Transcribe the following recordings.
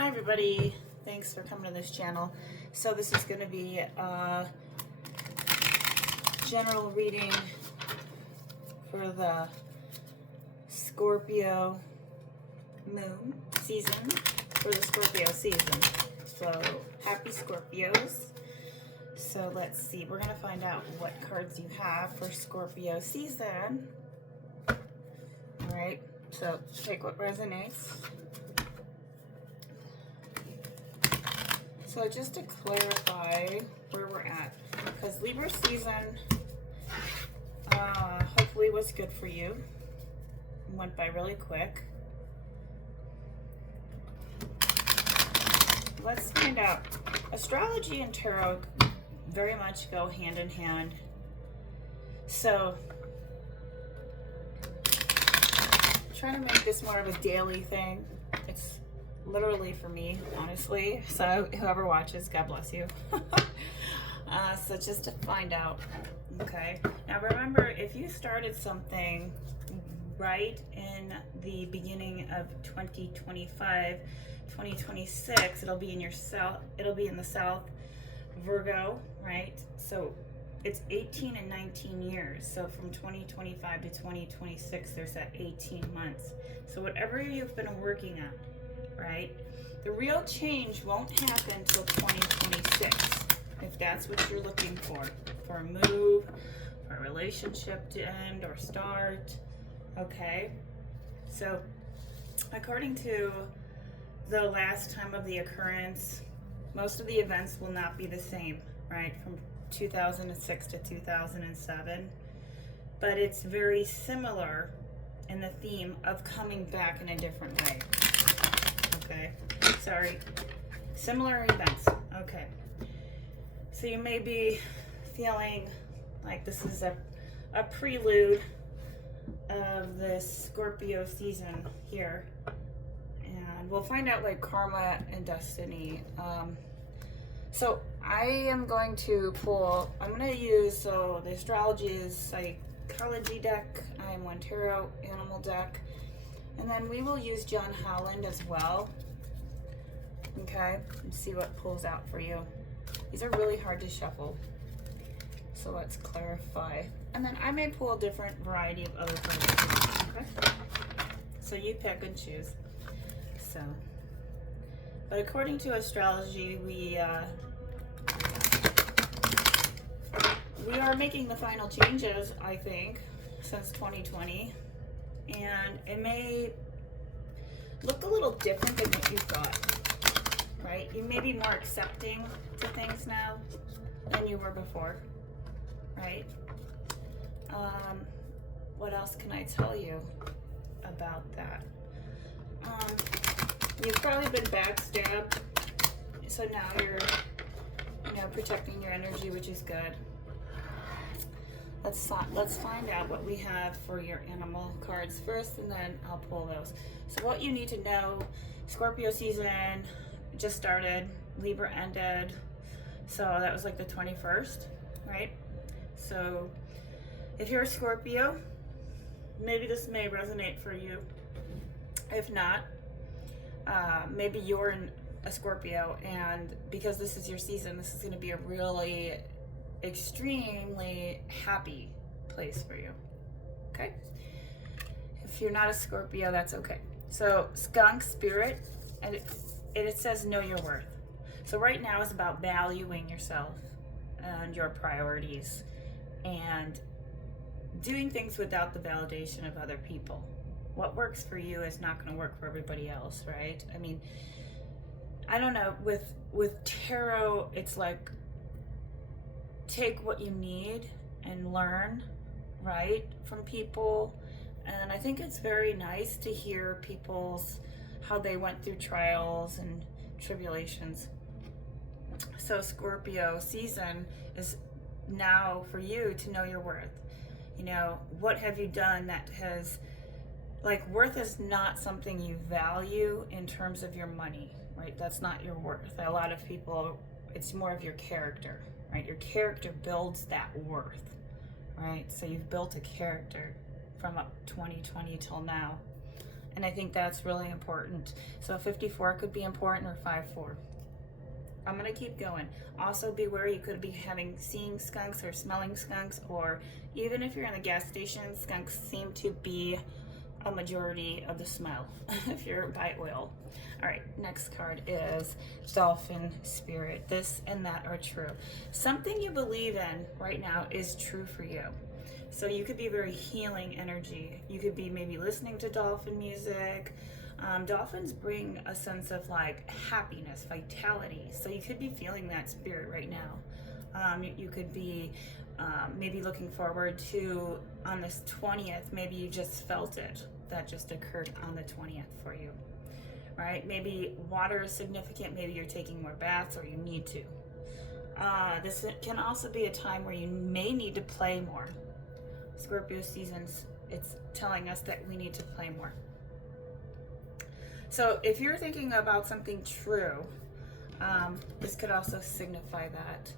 Hi everybody, thanks for coming to this channel. So this is going to be a general reading for the Scorpio moon season, for the Scorpio season. So happy Scorpios. So let's see, we're going to find out what cards you have for Scorpio season. Alright, so take what resonates. So just to clarify where we're at, because Libra season hopefully was good for you. Went by really quick. Let's find out. Astrology and tarot very much go hand in hand. So trying to make this more of a daily thing. It's literally for me, honestly. So whoever watches, God bless you. So just to find out. Okay. Now remember, if you started something right in the beginning of 2025, 2026, it'll be in your south. It'll be in the south, Virgo, right? So it's 18 and 19 years. So from 2025 to 2026, there's that 18 months. So whatever you've been working on, right? The real change won't happen until 2026, if that's what you're looking for a move, for a relationship to end or start. Okay, so according to the last time of the occurrence, most of the events will not be the same, right? From 2006 to 2007, but it's very similar in the theme of coming back in a different way. Okay, sorry, similar events. Okay, so you may be feeling like this is a prelude of this Scorpio season here, and we'll find out like karma and destiny. So I am going to pull, I'm going to use, so the astrology is psychology deck, I am one tarot animal deck, and then we will use John Holland as well. Okay, and see what pulls out for you. These are really hard to shuffle, so let's clarify. And then I may pull a different variety of other cards. Okay, so you pick and choose. So, but according to astrology, we are making the final changes, I think, since 2020, and it may look a little different than what you thought. Right? You may be more accepting to things now than you were before, right? What else can I tell you about that? You've probably been backstabbed, so now you're, protecting your energy, which is good. Let's find out what we have for your animal cards first, and then I'll pull those. So what you need to know, Scorpio season just started, Libra ended, so that was like the 21st, right? So if you're a Scorpio, maybe this may resonate for you. If not, maybe you're a Scorpio, and because this is your season, this is going to be a really extremely happy place for you. Okay, if you're not a Scorpio, that's okay. So skunk spirit, and it says know your worth. So right now is about valuing yourself and your priorities and doing things without the validation of other people. What works for you is not going to work for everybody else, right? I mean, I don't know, with tarot, it's like take what you need and learn, right, from people. And I think it's very nice to hear how they went through trials and tribulations. So Scorpio season is now for you to know your worth. What have you done that has, like, worth is not something you value in terms of your money, right? That's not your worth. A lot of people, it's more of your character, right? Your character builds that worth, right? So you've built a character from up 2020 till now. And I think that's really important. So 54 could be important, or 54. I'm gonna keep going. Also beware, you could be seeing skunks or smelling skunks, or even if you're in the gas station, skunks seem to be a majority of the smell if you're by oil. All right, next card is dolphin spirit. This and that are true. Something you believe in right now is true for you. So you could be very healing energy. You could be maybe listening to dolphin music. Dolphins bring a sense of like happiness, vitality. So you could be feeling that spirit right now. You could be maybe looking forward to, on this 20th, maybe you just felt it. That just occurred on the 20th for you, right? Maybe water is significant. Maybe you're taking more baths, or you need to. This can also be a time where you may need to play more. Scorpio seasons, it's telling us that we need to play more. So if you're thinking about something true, this could also signify that.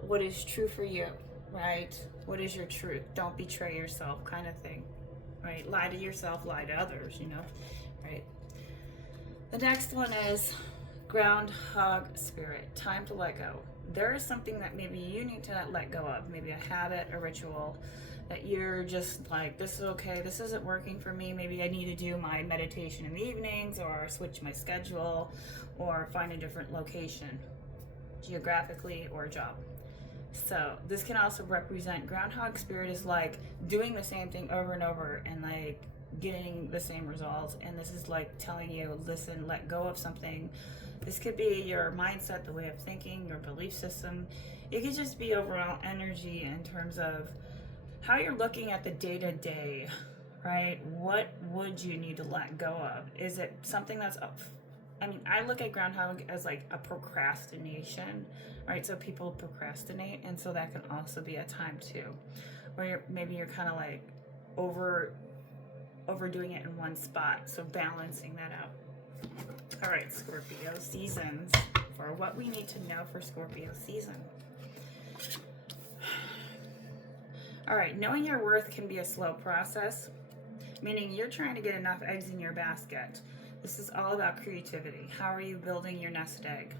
What is true for you, right? What is your truth? Don't betray yourself, kind of thing, right? Lie to yourself, lie to others, you know, right? The next one is groundhog spirit. Time to let go. There is something that maybe you need to let go of, maybe a habit, a ritual, that you're just like, this is okay, this isn't working for me. Maybe I need to do my meditation in the evenings, or switch my schedule, or find a different location, geographically, or job. So this can also represent, groundhog spirit is like doing the same thing over and over and like getting the same results. And this is like telling you, listen, let go of something. This could be your mindset, the way of thinking, your belief system. It could just be overall energy in terms of how you're looking at the day-to-day, right? What would you need to let go of? Is it something that's up? I mean, I look at groundhog as like a procrastination, right? So people procrastinate, and so that can also be a time too, where maybe you're kind of like overdoing it in one spot. So balancing that out. All right, Scorpio seasons, for what we need to know for Scorpio season. All right, knowing your worth can be a slow process, meaning you're trying to get enough eggs in your basket. This is all about creativity. How are you building your nest egg?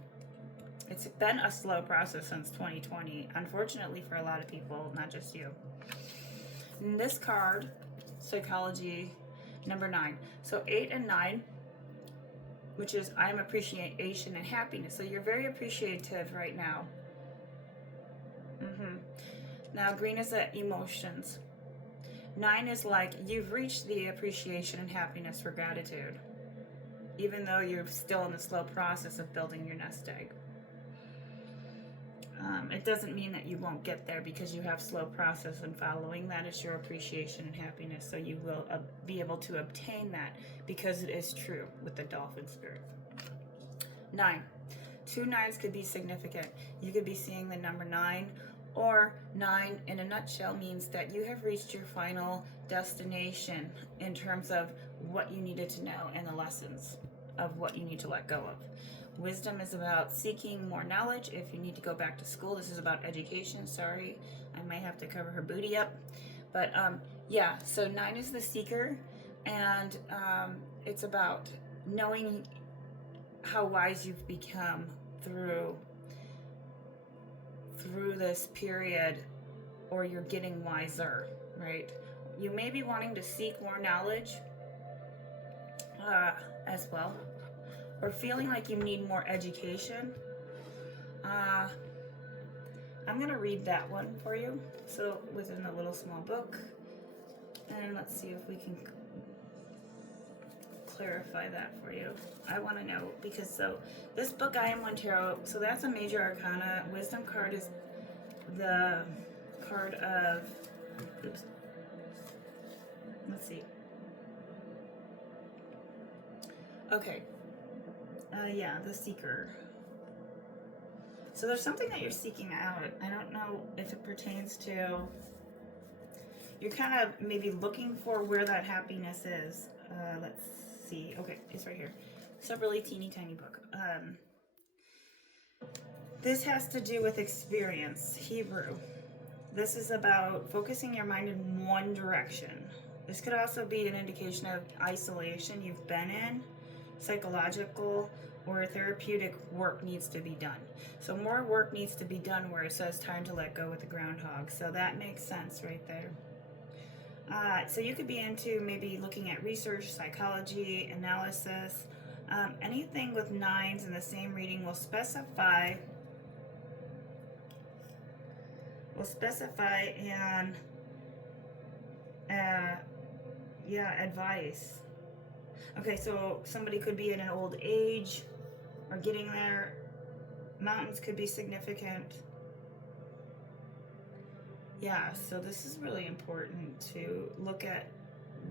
It's been a slow process since 2020, unfortunately for a lot of people, not just you. And this card, psychology, number 9. So 8 and 9, which is I am appreciation and happiness. So you're very appreciative right now. Now green is the emotions. 9 is like you've reached the appreciation and happiness for gratitude, even though you're still in the slow process of building your nest egg. It doesn't mean that you won't get there, because you have slow process, and following that is your appreciation and happiness. So you will be able to obtain that, because it is true with the dolphin spirit. 9. 2 9s could be significant. You could be seeing the number 9, or 9 in a nutshell means that you have reached your final destination in terms of what you needed to know and the lessons of what you need to let go of. Wisdom is about seeking more knowledge. If you need to go back to school, this is about education. Sorry, I might have to cover her booty up. But yeah, so 9 is the seeker, and it's about knowing how wise you've become through this period, or you're getting wiser, right? You may be wanting to seek more knowledge as well, or feeling like you need more education. I'm gonna read that one for you, so within a little small book, and let's see if we can clarify that for you. I want to know, because so this book, I Am One Tarot, so that's a major arcana. Wisdom card is the card of, oops, let's see. Okay, yeah, the seeker. So there's something that you're seeking out. I don't know if it pertains to, you're kind of maybe looking for where that happiness is. Let's see. Okay, it's right here. It's a really teeny tiny book. This has to do with experience, Hebrew. This is about focusing your mind in one direction. This could also be an indication of isolation you've been in, psychological or therapeutic work needs to be done. So more work needs to be done where it says time to let go with the groundhog. So that makes sense right there. So you could be into maybe looking at research, psychology, analysis. Anything with 9s in the same reading will specify and advice. Okay, so somebody could be in an old age or getting there. Mountains could be significant. Yeah, so this is really important to look at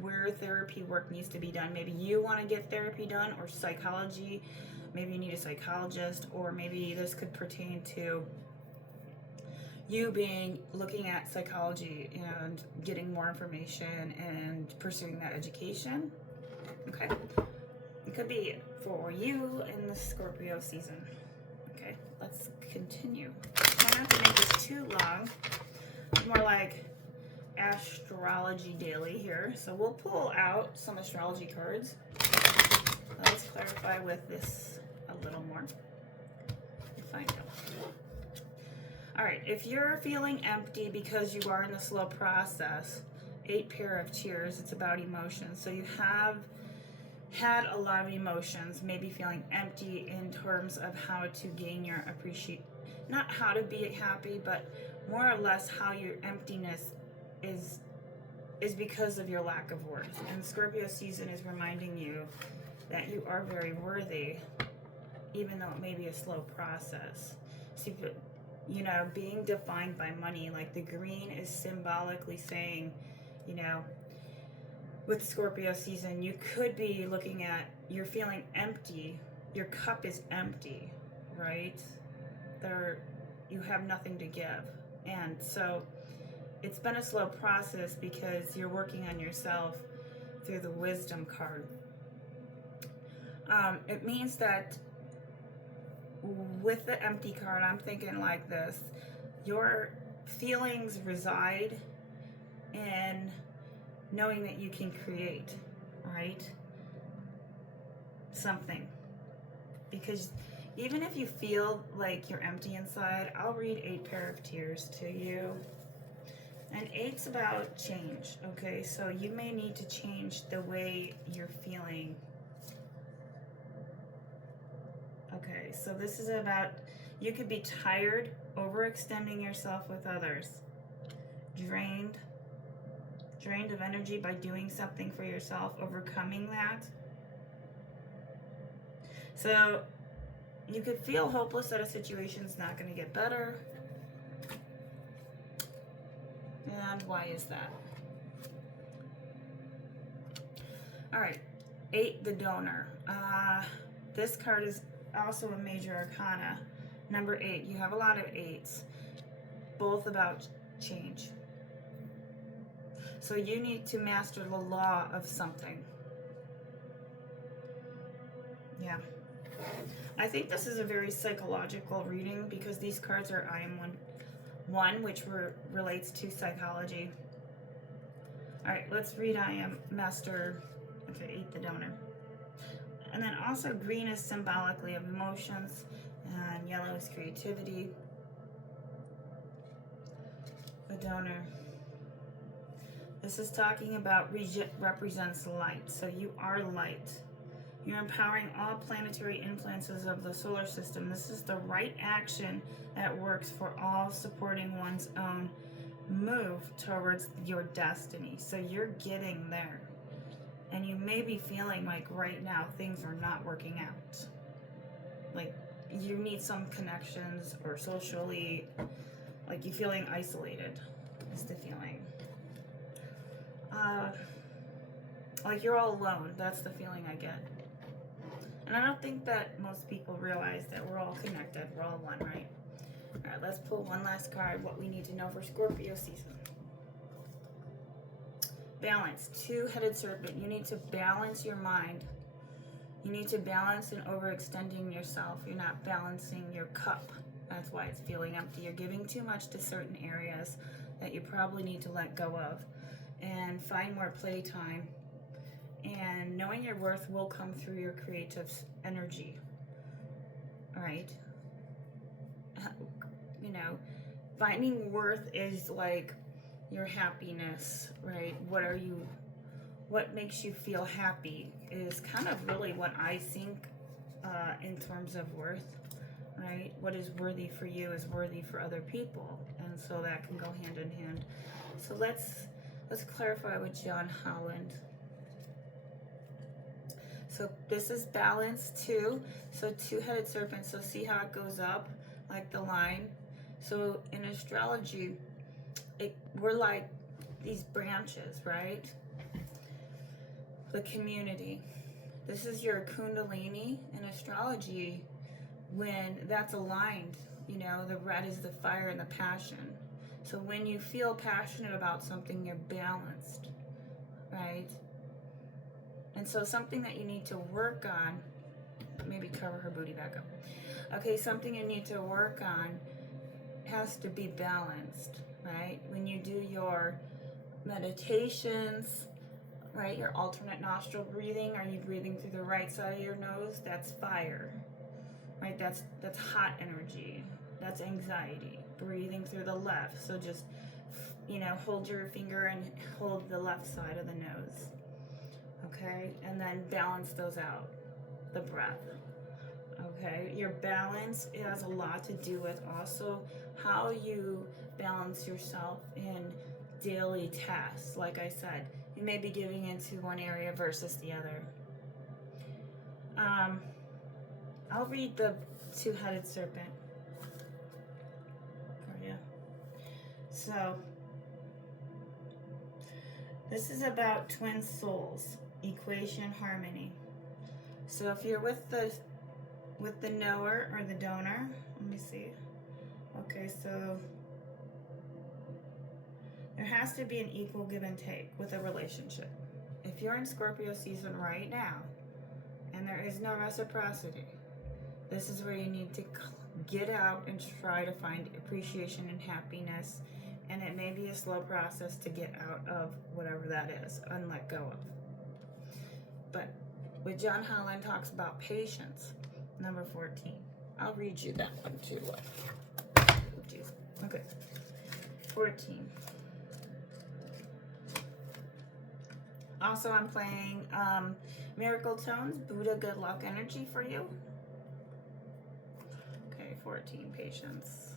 where therapy work needs to be done. Maybe you want to get therapy done, or psychology. Maybe you need a psychologist, or maybe this could pertain to you looking at psychology and getting more information and pursuing that education. Okay, it could be for you in the Scorpio season. Okay, let's continue. Try not to make this too long. It's more like astrology daily here. So we'll pull out some astrology cards. Let's clarify with this a little more. Find out. All right, if you're feeling empty because you are in the slow process, 8 pair of tears, it's about emotions. So you have had a lot of emotions, maybe feeling empty in terms of how to gain your appreciation, not how to be happy, but more or less how your emptiness is because of your lack of worth. And Scorpio season is reminding you that you are very worthy, even though it may be a slow process. So, you know, being defined by money, like the green is symbolically saying, you know, with Scorpio season, you could be looking at, you're feeling empty, your cup is empty, right? You have nothing to give. And so it's been a slow process because you're working on yourself through the wisdom card. It means that with the empty card, I'm thinking like this: your feelings reside in knowing that you can create, right? Something. Because even if you feel like you're empty inside, I'll read 8 pair of tears to you. And 8's about change, okay? So you may need to change the way you're feeling. Okay, so this is about, you could be tired, overextending yourself with others, drained of energy by doing something for yourself, overcoming that. So you could feel hopeless that a situation's not going to get better. And why is that? All right, 8, the donor. This card is also a major arcana. Number 8, you have a lot of 8s, both about change. So you need to master the law of something. Yeah. I think this is a very psychological reading because these cards are I am one, which relates to psychology. All right, let's read I am master. Okay, 8, the donor. And then also green is symbolically of emotions, and yellow is creativity. The donor. This is talking about represents light. So you are light. You're empowering all planetary influences of the solar system. This is the right action that works for all, supporting one's own move towards your destiny. So you're getting there. And you may be feeling like right now things are not working out. Like you need some connections, or socially, like you're feeling isolated is the feeling. Like you're all alone. That's the feeling I get. And I don't think that most people realize that we're all connected. We're all one, right? All right, let's pull one last card. What we need to know for Scorpio season. Balance. 2-headed serpent. You need to balance your mind. You need to balance in overextending yourself. You're not balancing your cup. That's why it's feeling empty. You're giving too much to certain areas that you probably need to let go of. and find more playtime. And knowing your worth will come through your creative energy. All right. You know, finding worth is like your happiness, right? What makes you feel happy is kind of really what I think in terms of worth, right? What is worthy for you is worthy for other people, and so that can go hand in hand. So let's clarify with John Holland. So this is balance too. So two-headed serpent. So see how it goes up like the line. So in astrology, we're like these branches, right? The community. This is your kundalini in astrology. When that's aligned, you know, the red is the fire and the passion. So when you feel passionate about something, you're balanced, right? And so something that you need to work on, maybe cover her booty back up. Okay, something you need to work on has to be balanced, right? When you do your meditations, right, your alternate nostril breathing, are you breathing through the right side of your nose? That's fire, right? That's hot energy. That's anxiety. Breathing through the left. So just, you know, hold your finger and hold the left side of the nose. Okay, and then balance those out, the breath. Okay, your balance has a lot to do with also how you balance yourself in daily tasks. Like I said, you may be giving into one area versus the other. I'll read the two-headed serpent for you. So this is about twin souls, equation, harmony. So if you're with the knower or the donor, let me see. Okay, so there has to be an equal give and take with a relationship. If you're in Scorpio season right now and there is no reciprocity, this is where you need to get out and try to find appreciation and happiness. And it may be a slow process to get out of whatever that is and let go of. But with John Holland talks about patience, number 14. I'll read you that one too. Oh, geez. Okay. 14. Also, I'm playing Miracle Tones, Buddha Good Luck Energy for you. Okay, 14, patience.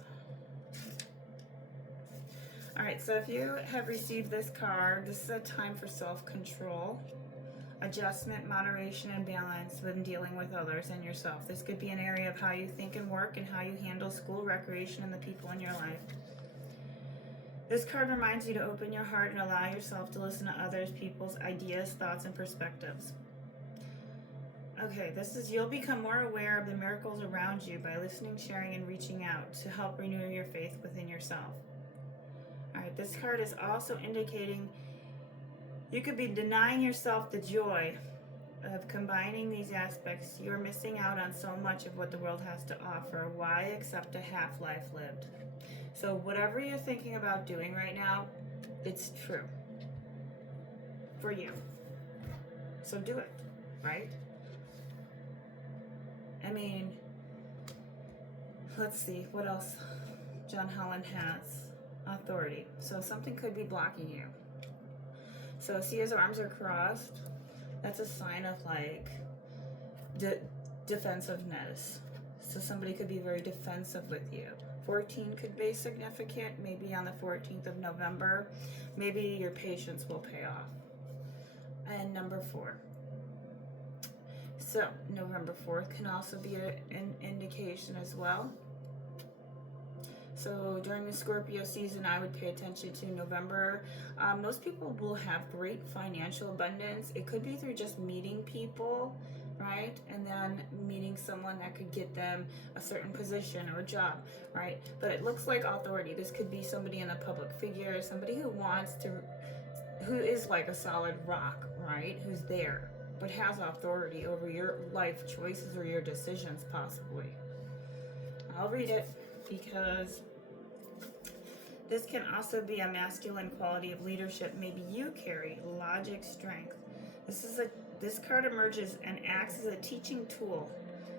All right, so if you have received this card, this is a time for self-control, adjustment, moderation, and balance when dealing with others and yourself. This could be an area of how you think and work and how you handle school, recreation, and the people in your life. This card reminds you to open your heart and allow yourself to listen to others, people's ideas, thoughts, and perspectives. Okay, this is you'll become more aware of the miracles around you by listening, sharing, and reaching out to help renew your faith within yourself. All right, this card is also indicating you could be denying yourself the joy of combining these aspects. You're missing out on so much of what the world has to offer. Why accept a half life lived? So whatever you're thinking about doing right now, it's true for you. So do it, right? I mean, let's see, what else John Holland has? Authority. So something could be blocking you. So see his arms are crossed. That's a sign of like defensiveness. So somebody could be very defensive with you. 14 could be significant, maybe on the 14th of November. Maybe your patience will pay off. And number 4. So November 4th can also be an indication as well. So during the Scorpio season, I would pay attention to November. Most people will have great financial abundance. It could be through just meeting people, right? And then meeting someone that could get them a certain position or a job, right? But it looks like authority. This could be somebody in a public figure, somebody who is like a solid rock, right? Who's there, but has authority over your life choices or your decisions possibly. I'll read it because This can also be a masculine quality of leadership. Maybe you carry logic, strength. This card emerges and acts as a teaching tool,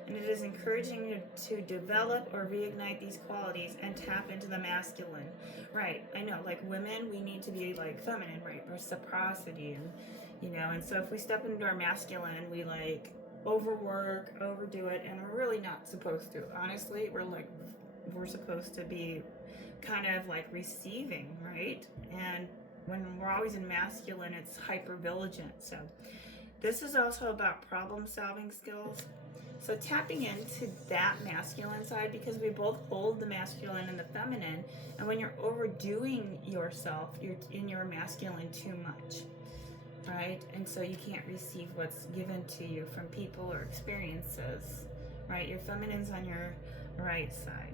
and it is encouraging you to develop or reignite these qualities and tap into the masculine. Right, I know, like women, we need to be like feminine, right? Reciprocity, and so if we step into our masculine, we like overwork, overdo it, and we're really not supposed to. Honestly, we're supposed to be kind of like receiving, right? And when we're always in masculine, it's hyper vigilant. So this is also about problem solving skills. So tapping into that masculine side, because we both hold the masculine and the feminine, and when you're overdoing yourself, you're in your masculine too much, right? And so you can't receive what's given to you from people or experiences, right? Your feminine's on your right side.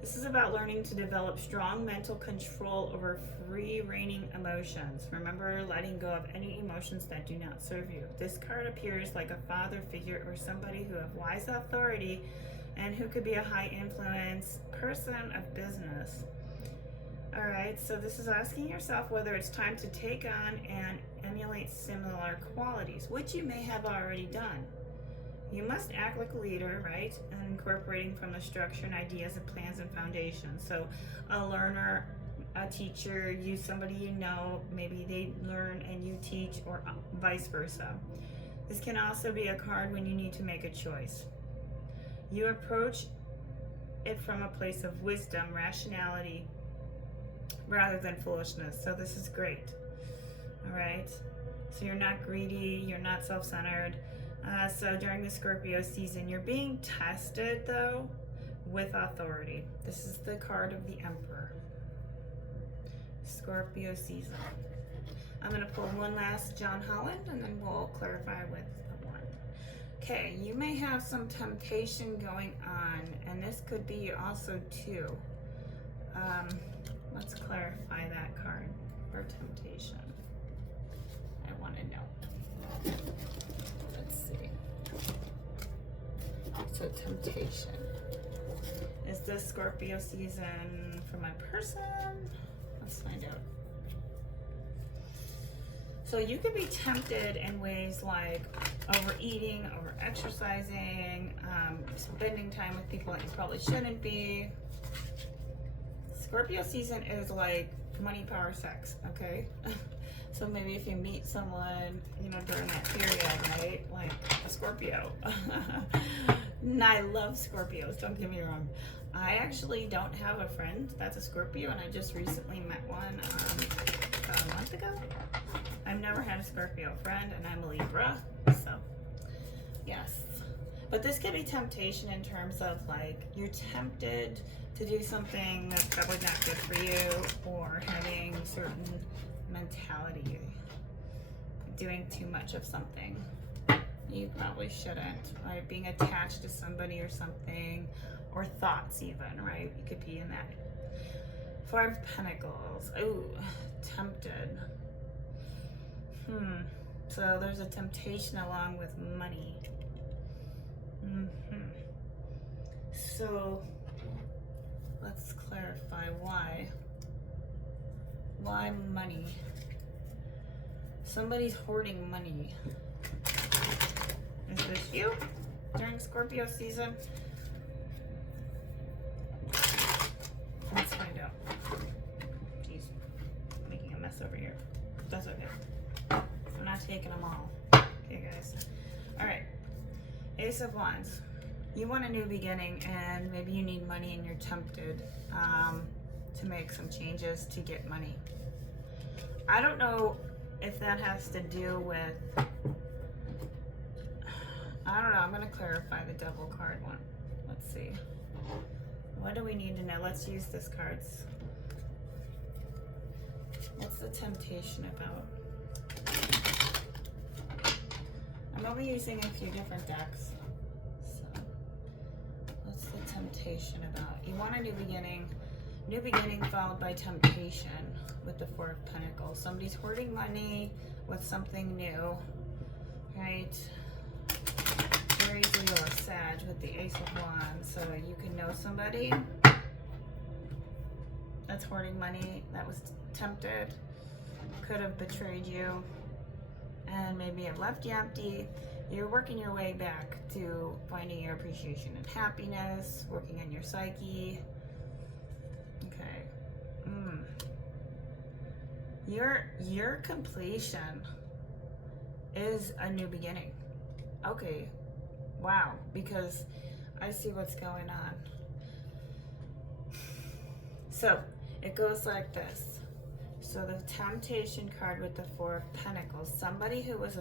This is about learning to develop strong mental control over free reigning emotions. Remember, letting go of any emotions that do not serve you. This card appears like a father figure or somebody who has wise authority and who could be a high influence person of business. All right, so this is asking yourself whether it's time to take on and emulate similar qualities, which you may have already done. You must act like a leader, right? And incorporating from the structure and ideas of plans and foundations. So a learner, a teacher, you somebody you know, maybe they learn and you teach, or vice versa. This can also be a card when you need to make a choice. You approach it from a place of wisdom, rationality, rather than foolishness. So this is great. All right. So you're not greedy, you're not self-centered. So during the Scorpio season, you're being tested, though, with authority. This is the card of the Emperor. Scorpio season. I'm going to pull one last John Holland, and then we'll clarify with the one. Okay, you may have some temptation going on, and this could be also too. Let's clarify that card for temptation. I want to know. Let's see. So temptation. Is this Scorpio season for my person? Let's find out. So you could be tempted in ways like overeating, over exercising, spending time with people that you probably shouldn't be. Scorpio season is like money, power, sex, okay? So maybe if you meet someone, during that period, right? Like a Scorpio. And I love Scorpios, don't get me wrong. I actually don't have a friend that's a Scorpio, and I just recently met one about a month ago. I've never had a Scorpio friend, and I'm a Libra, so yes. But this could be temptation in terms of like you're tempted to do something that's probably not good for you, or having certain mentality, doing too much of something you probably shouldn't, right? Being attached to somebody or something, or thoughts even, right? You could be in that. 4 of Pentacles. Oh, tempted. So there's a temptation along with money. So let's clarify why. Why money? Somebody's hoarding money. Is this you during Scorpio season? Let's find out. Jeez, making a mess over here. That's okay. I'm not taking them all. Okay, guys. All right. Ace of Wands. You want a new beginning, and maybe you need money, and you're tempted to make some changes to get money. I don't know if that has to do with, I don't know, I'm going to clarify the Devil card one. Let's see. What do we need to know? Let's use this cards. What's the temptation about? I'm only using a few different decks. So, what's the temptation about? You want a new beginning. New beginning followed by temptation with the 4 of Pentacles. Somebody's hoarding money with something new, right? Aries, Leo, or Sag with the Ace of Wands. So you can know somebody. that's hoarding money, that was tempted, could have betrayed you, and maybe have left you empty. You're working your way back to finding your appreciation and happiness, working on your psyche. Okay. Your completion is a new beginning. Okay. Wow. Because I see what's going on. So it goes like this. So the temptation card with the Four of Pentacles, somebody who was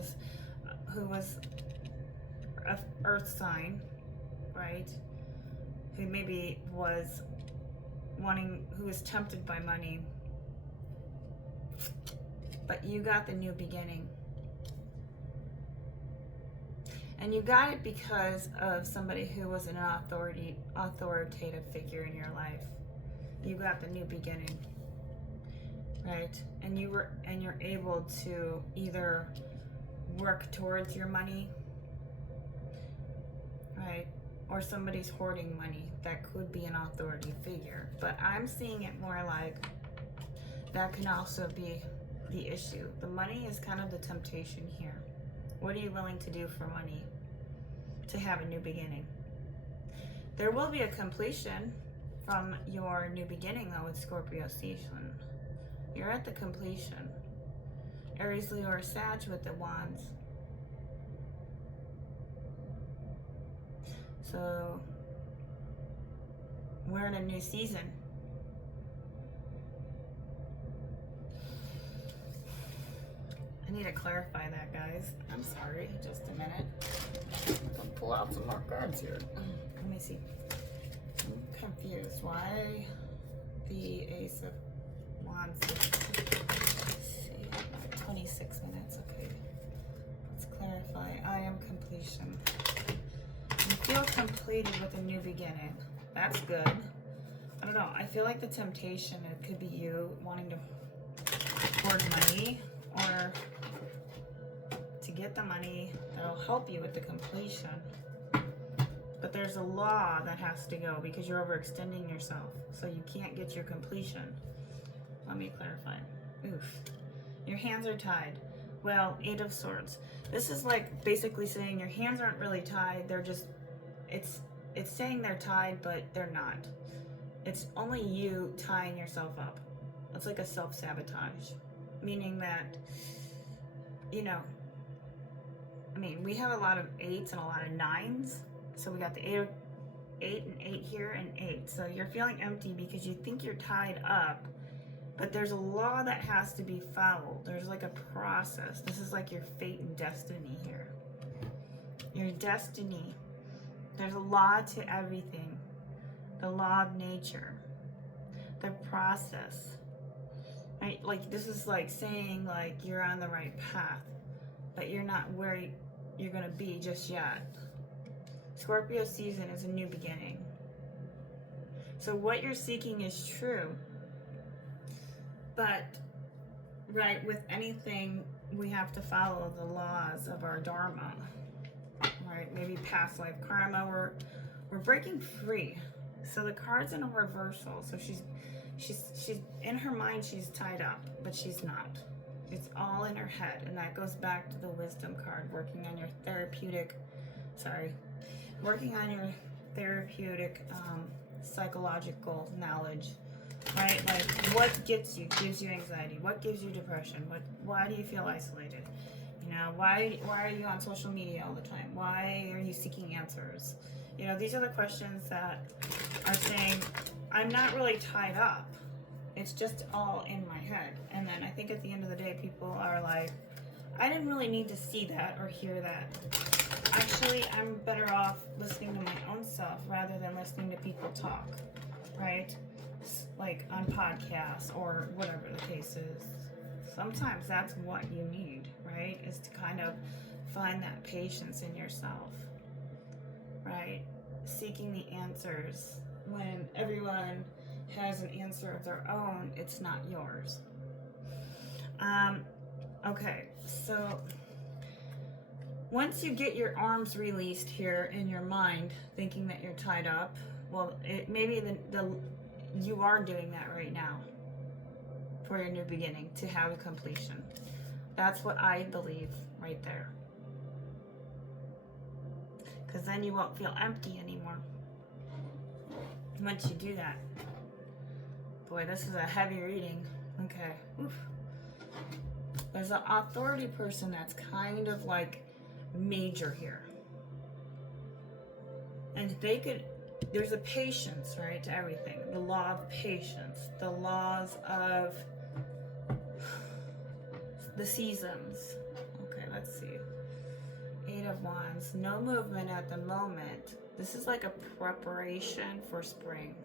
a earth sign, right? Who maybe was who was tempted by money, but you got the new beginning. And you got it because of somebody who was an authoritative figure in your life. You got the new beginning, right? And you're able to either work towards your money, right? Or somebody's hoarding money. That could be an authority figure. But I'm seeing it more like that can also be the issue. The money is kind of the temptation here. What are you willing to do for money to have a new beginning? There will be a completion from your new beginning though with Scorpio season. You're at the completion. Aries, Leo, or Sag with the wands. So we're in a new season. I need to clarify that, guys. I'm sorry, just a minute. I'll pull out some more cards here. Let me see. I'm confused. Why the Ace of Wands? Let's see, 26 minutes. Okay. Let's clarify. I am completion. You feel completed with a new beginning. That's good. I don't know. I feel like the temptation, it could be you wanting to hoard money or to get the money that'll help you with the completion. But there's a law that has to go because you're overextending yourself. So you can't get your completion. Let me clarify. Oof. Your hands are tied. Well, Eight of Swords. This is like basically saying your hands aren't really tied. They're just, it's saying they're tied, but they're not. It's only you tying yourself up. It's like a self-sabotage. Meaning that, you know, I mean, we have a lot of 8s and a lot of 9s. So we got the 8 and 8 here and 8. So you're feeling empty because you think you're tied up, but there's a law that has to be followed. There's like a process. This is like your fate and destiny here. Your destiny. There's a law to everything. The law of nature. The process. Right? Like this is like saying like you're on the right path, but you're not where you're going to be just yet. Scorpio season is a new beginning. So what you're seeking is true. But, right, with anything, we have to follow the laws of our dharma. Right? Maybe past life karma. We're breaking free. So the card's in a reversal. So she's in her mind she's tied up, but she's not. It's all in her head. And that goes back to the wisdom card, working on your therapeutic psychological knowledge, right? Like what gives you anxiety? What gives you depression? Why do you feel isolated? You know, why are you on social media all the time? Why are you seeking answers? You know, these are the questions that are saying, I'm not really tied up. It's just all in my head. And then I think at the end of the day, people are like, I didn't really need to see that or hear that. Actually, I'm better off listening to my own self rather than listening to people talk, right? Like on podcasts or whatever the case is. Sometimes that's what you need, right? Is to kind of find that patience in yourself, right? Seeking the answers. When everyone has an answer of their own, it's not yours. Okay, so once you get your arms released here in your mind, thinking that you're tied up, well, maybe you are doing that right now for your new beginning, to have a completion. That's what I believe right there. Because then you won't feel empty anymore once you do that. Boy, this is a heavy reading. Okay. Oof. There's an authority person that's kind of like major here. And they could, there's a patience, right, to everything. The law of patience, the laws of the seasons. Okay, let's see. 8 of Wands, no movement at the moment. This is like a preparation for spring.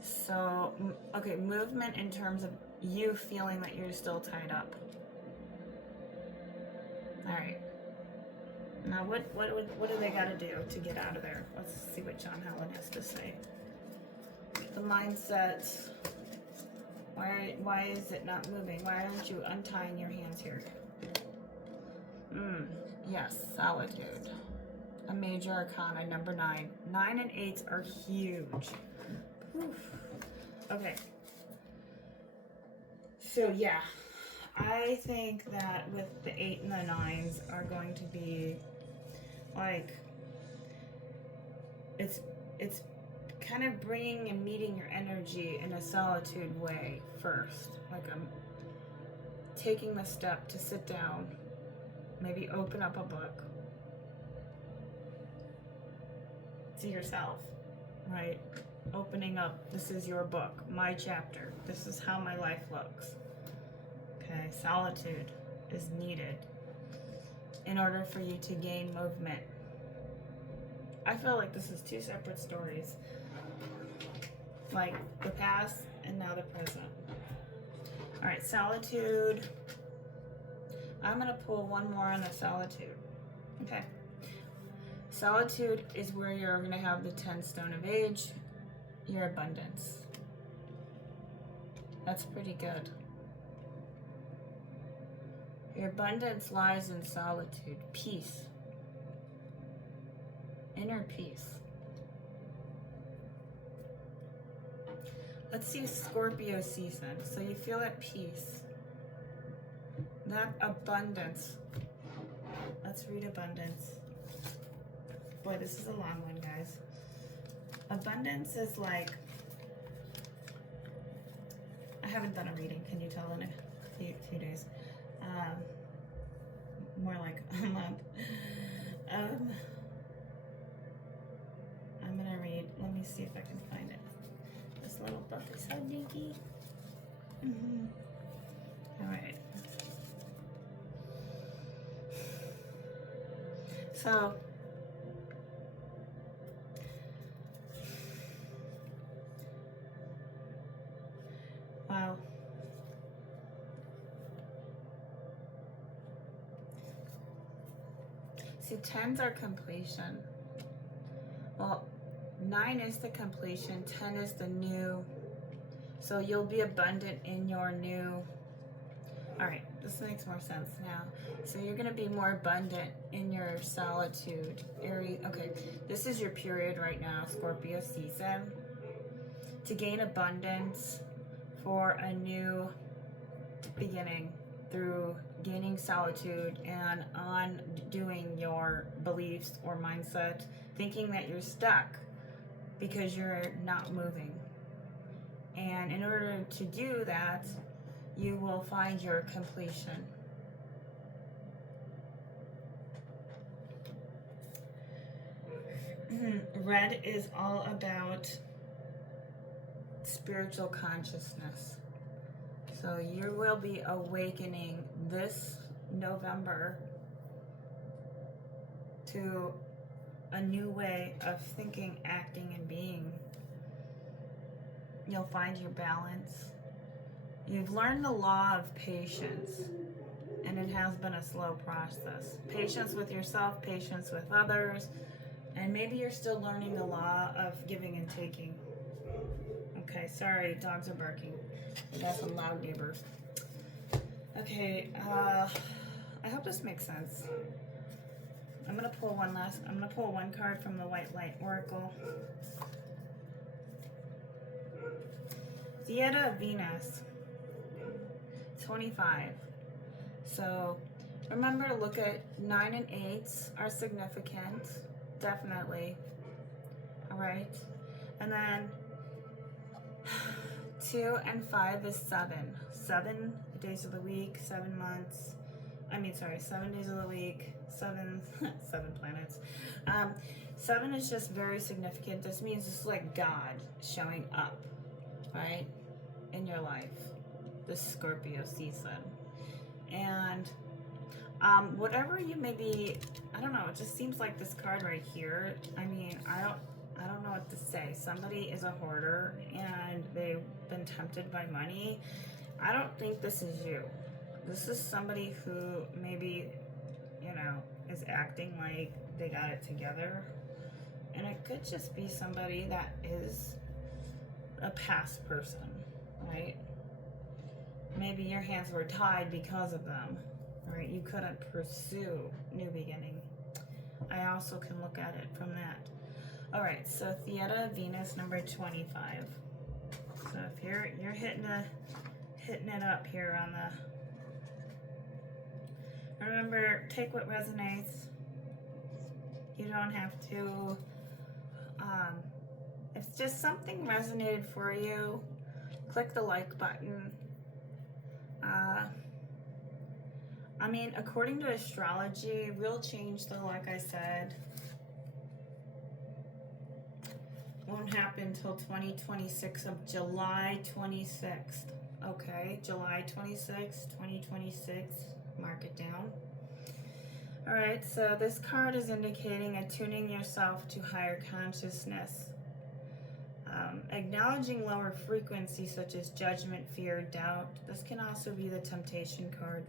So, okay, movement in terms of you feeling that you're still tied up. All right. Now, what do they got to do to get out of there? Let's see what John Helen has to say. The mindset. Why is it not moving? Why aren't you untying your hands here? Yes, solitude. A major arcana, number 9. 9 and 8s are huge. Oof. Okay. So yeah, I think that with the 8 and the 9s are going to be like, it's kind of bringing and meeting your energy in a solitude way first. Like I'm taking the step to sit down, maybe open up a book to yourself, right? Opening up, this is your book, my chapter. This is how my life looks. Okay, solitude is needed in order for you to gain movement. I feel like this is 2 separate stories. Like the past and now the present. All right, solitude. I'm gonna pull one more on the solitude. Okay. Solitude is where you're gonna have the 10 stone of age, your abundance. That's pretty good. Your abundance lies in solitude, peace, inner peace. Let's see Scorpio season. So you feel at peace. That abundance. Let's read abundance. Boy, this is a long one, guys. Abundance is like, I haven't done a reading, can you tell, in a few days. More like a month. I'm gonna read, let me see if I can find it. This little book is so dinky. All right. So, wow. See, 10s are completion. Well, 9 is the completion, 10 is the new. So you'll be abundant in your new. All right, this makes more sense now. So you're gonna be more abundant in your solitude area. Okay, this is your period right now, Scorpio season. To gain abundance for a new beginning through gaining solitude and undoing your beliefs or mindset, thinking that you're stuck because you're not moving. And in order to do that, you will find your completion. Red is all about spiritual consciousness. So you will be awakening this November to a new way of thinking, acting, and being. You'll find your balance. You've learned the law of patience, and it has been a slow process. Patience with yourself, patience with others, and maybe you're still learning the law of giving and taking. Okay, sorry, dogs are barking. We got some loud neighbors. Okay, I hope this makes sense. I'm gonna pull one card from the White Light Oracle. Theater of Venus, 25. So remember, look at 9 and 8s are significant, definitely. All right. And then 2 and 5 is 7. 7 days of the week, 7 months. 7 days of the week, 7 planets. 7 is just very significant. This means it's like God showing up, right, in your life, this Scorpio season. And whatever you may be, I don't know, it just seems like this card right here, I mean, I don't know what to say. Somebody is a hoarder and they've been tempted by money. I don't think this is you. This is somebody who maybe, is acting like they got it together. And it could just be somebody that is a past person, right? Maybe your hands were tied because of them, right? You couldn't pursue new beginning. I also can look at it from that. All right, so Theater of Venus, number 25. So if you're hitting it up here on the, remember, take what resonates. You don't have to, if just something resonated for you, click the like button. I mean, according to astrology, real change, though, like I said, won't happen till 2026 of July 26th. Okay, July 26th, 2026. Mark it down. All right, so this card is indicating attuning yourself to higher consciousness. Acknowledging lower frequencies such as judgment, fear, doubt. This can also be the temptation card.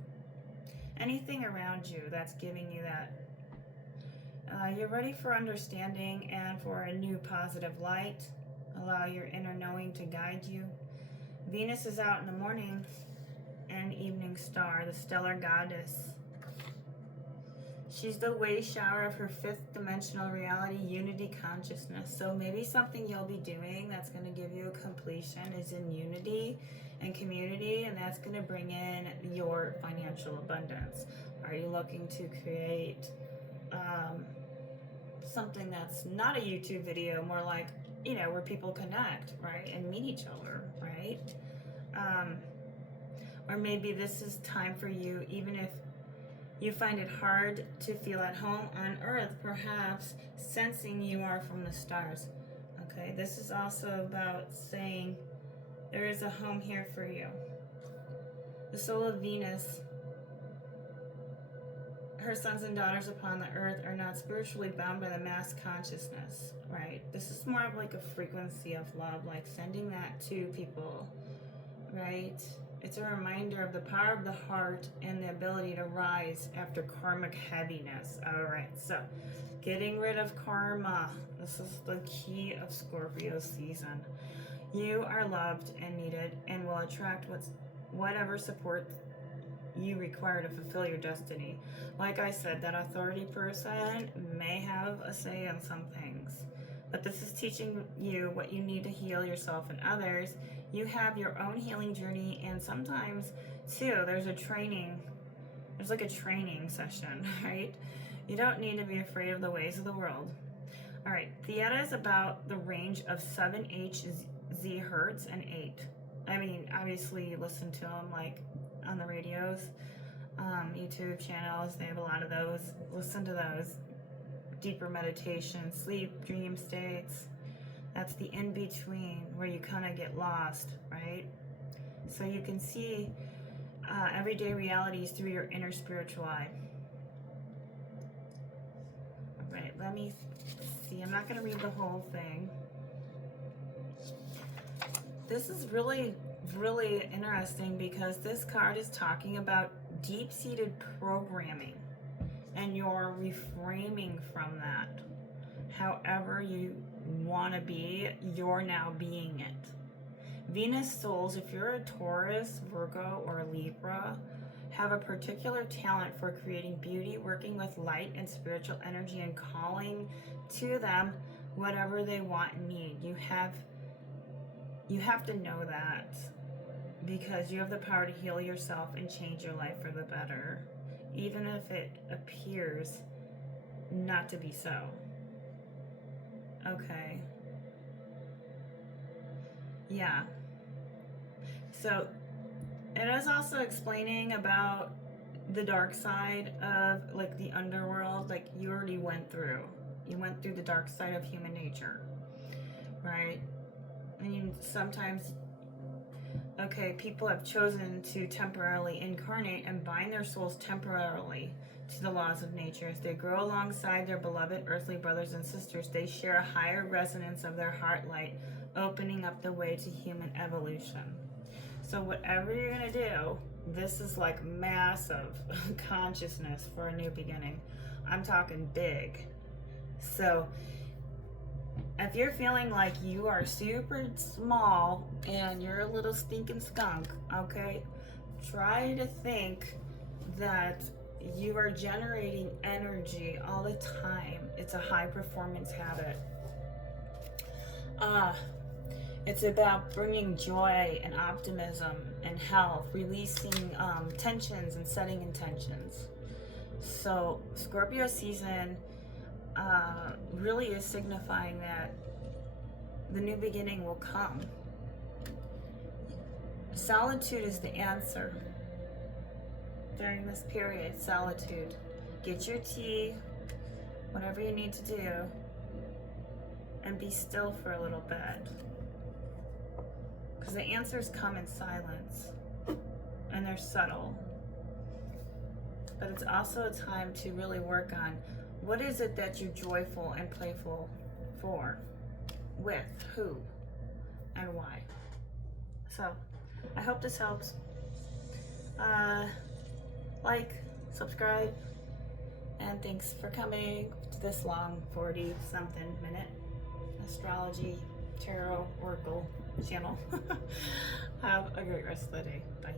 Anything around you that's giving you that. You're ready for understanding and for a new positive light. Allow your inner knowing to guide you. Venus is out in the morning and evening star, the stellar goddess. She's the wave shower of her 5th dimensional reality, unity consciousness. So maybe something you'll be doing that's going to give you a completion is in unity and community, and that's going to bring in your financial abundance. Are you looking to create something that's not a YouTube video, more like, where people connect, right, and meet each other, right? Or maybe this is time for you, even if you find it hard to feel at home on Earth, perhaps sensing you are from the stars. Okay, this is also about saying there is a home here for you. The soul of Venus, her sons and daughters upon the earth are not spiritually bound by the mass consciousness, right? This is more of like a frequency of love, like sending that to people, right? It's a reminder of the power of the heart and the ability to rise after karmic heaviness. All right, so getting rid of karma. This is the key of Scorpio season. You are loved and needed and will attract whatever support you require to fulfill your destiny. Like I said, that authority person may have a say on some things, but this is teaching you what you need to heal yourself and others. You have your own healing journey, and sometimes too there's like a training session, right? You don't need to be afraid of the ways of the world. All right, Theta is about the range of 7 Hz hertz and 8. I mean, obviously you listen to them like on the radios, YouTube channels, they have a lot of those. Listen to those. Deeper meditation, sleep, dream states. That's the in-between where you kind of get lost, right? So you can see everyday realities through your inner spiritual eye. All right, let me see. I'm not going to read the whole thing. This is really, really interesting because this card is talking about deep-seated programming and you're reframing from that. However you want to be, you're now being it. Venus souls, if you're a Taurus, Virgo, or Libra, have a particular talent for creating beauty, working with light and spiritual energy, and calling to them whatever they want and need. You have you have to know that, because you have the power to heal yourself and change your life for the better, even if it appears not to be so. Okay. Yeah. So it is also explaining about the dark side of like the underworld. Like you already went through. You went through the dark side of human nature, right? And sometimes, okay, people have chosen to temporarily incarnate and bind their souls temporarily to the laws of nature. As they grow alongside their beloved earthly brothers and sisters, they share a higher resonance of their heart light, opening up the way to human evolution. So whatever you're going to do, this is like massive consciousness for a new beginning. I'm talking big. So if you're feeling like you are super small and you're a little stinking skunk, okay, try to think that you are generating energy all the time. It's a high performance habit. It's about bringing joy and optimism and health, releasing tensions and setting intentions. So Scorpio season really is signifying that the new beginning will come. Solitude is the answer during this period. Solitude. Get your tea, whatever you need to do, and be still for a little bit. Because the answers come in silence, and they're subtle. But it's also a time to really work on what is it that you're joyful and playful for, with who, and why. So, I hope this helps. Like, subscribe, and thanks for coming to this long 40-something minute astrology, tarot, oracle channel. Have a great rest of the day. Bye.